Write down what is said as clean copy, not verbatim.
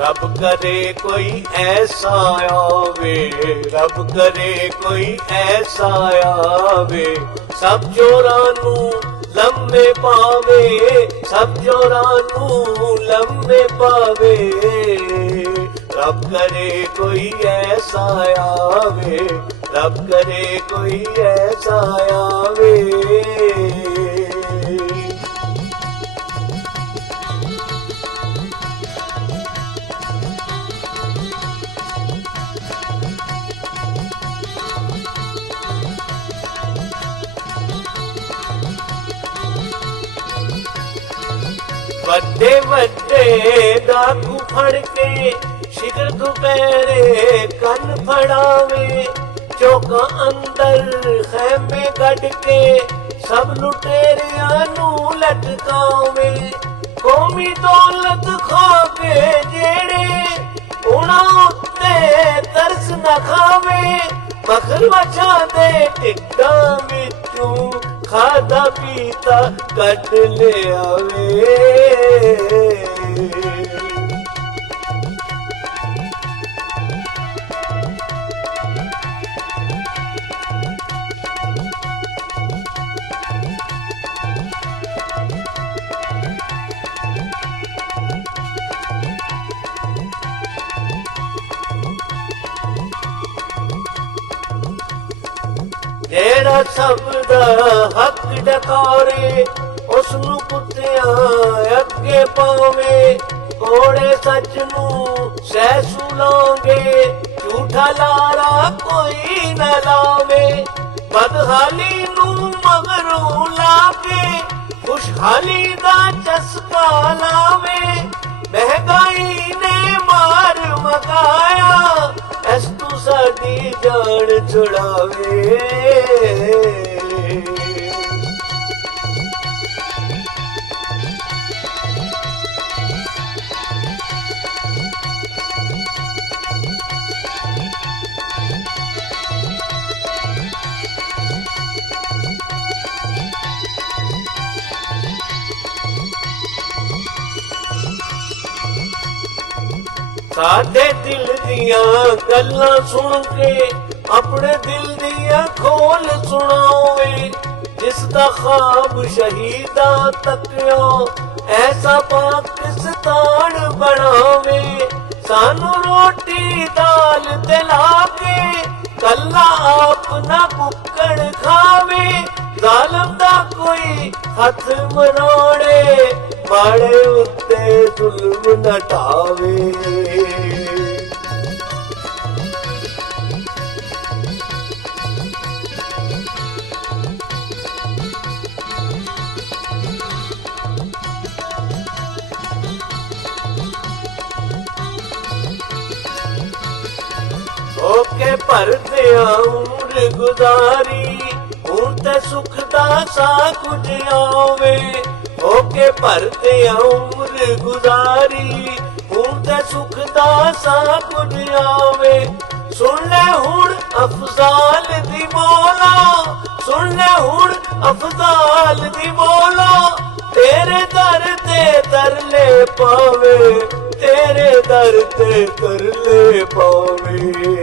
रब करे कोई ऐसा आवे, रब करे कोई ऐसा आवे, सब चोरां नू लम्बे पावे, सब चोरां नू लम्बे पावे। रब करे कोई ऐसा आवे, रब करे कोई ऐसा आवे। ਵੱਡੇ ਵੱਡੇ ਡਾਕੂ ਫੜ ਕੇ ਸ਼ਿਕਰ ਦੁਪਹਿਰੇ ਕੰਨ ਫੜਾਵੇ, ਚੌਕਾਂ ਅੰਦਰ ਖੈਮੇ ਕੱਢ ਕੇ ਸਭ ਲੁਟੇਰਿਆਂ ਨੂੰ ਲਟਕਾਵੇ। ਕੌਮੀ ਦੌਲਤ ਖਾ ਕੇ ਜਿਹੜੇ ਉਹਨਾਂ ਉੱਤੇ ਤਰਸ ਨਾ ਖਾਵੇ, ਫਖਰ ਵਛਾਂ ਦੇ ਢਿੱਡਾਂ ਵਿੱਚੋਂ ਖਾਦਾ ਪੀਤਾ ਕੱਢ ਲਿਆਵੇ। ਜਿਹੜਾ ਸਭ ਦਾ ਹੱਕ ਡਕਾਰੇ ਉਸ ਨੂੰ ਕੁੱਤਿਆਂ ਅੱਗੇ ਪਾਵੇ, ਕੋੜੇ ਸੱਚ ਨੂੰ ਸਹਿ ਸੁਲਾਂਗੇ, ਝੂਠਾ ਲਾਰਾ ਕੋਈ ਨਾ ਲਾਵੇ। ਬਦਹਾਲੀ ਨੂੰ ਮਗਰੋਂ ਲਾ ਕੇ ਖੁਸ਼ਹਾਲੀ ਦਾ ਚਸਕਾ ਲਾਵੇ। ਮਹਿੰਗਾਈ ਨੇ ਮਾਰ ਮਕਾਇਆ, ਐਸ ਤੂੰ ਸਾਡੀ ਜਾਨ ਛੁਡਾਵੇ। ਸਾਡੇ ਦਿਲ ਦੀਆਂ ਗੱਲਾਂ ਸੁਣ ਕੇ ਆਪਣੇ ਦਿਲ ਦੀਆਂ ਖੋਲ ਸੁਣਾਵੇ। ਜਿਸ ਦਾ ਖਾਬ ਸ਼ਹੀਦਾਂ ਤੱਕਿਓ ਐਸਾ ਪਾਕਿਸਤਾਨ ਬਣਾਵੇ। ਸਾਨੂੰ ਰੋਟੀ ਦਾਲ ਤੇ ਲਾ ਕੇ ਕੱਲਾ ਆਪ ਨਾ ਕੁੱਕੜ ਖਾਵੇ। ਜ਼ਾਲਮ ਦਾ ਕੋਈ ਹੱਥ ਮਰੋੜੇ, ਮਾੜੇ ਉੱਤੇ ਜ਼ੁਲਮ ਨਾ ਢਾਵੇ। ਹੋਕੇ ਭਰਦਿਆਂ ਉਮਰ ਗੁਜ਼ਾਰੀ, ਹੁਣ ਤੇ ਸੁੱਖ ਦਾ ਸਾ ਕੁਝ ਆਵੇ। ਹੋਕੇ ਭਰਦਿਆਂ ਉਮਰ ਗੁਜ਼ਾਰੀ, ਹੁਣ ਤੇ ਸੁੱਖ ਦਾ ਸਾ ਕੁਝ ਆਵੇ। ਸੁਣ ਲੈ ਹੁਣ ਅਫਜ਼ਾਲ ਦੀ ਮੌਲਾ, ਸੁਣ ਲੈ ਹੁਣ ਅਫਜ਼ਾਲ ਦੀ ਮੌਲਾ। ਤੇਰੇ ਦਰ ਤੇ ਤਰਲੇ ਪਾਵੇ, ਤੇਰੇ ਦਰ ਤੇ ਤਰਲੇ ਪਾਵੇ।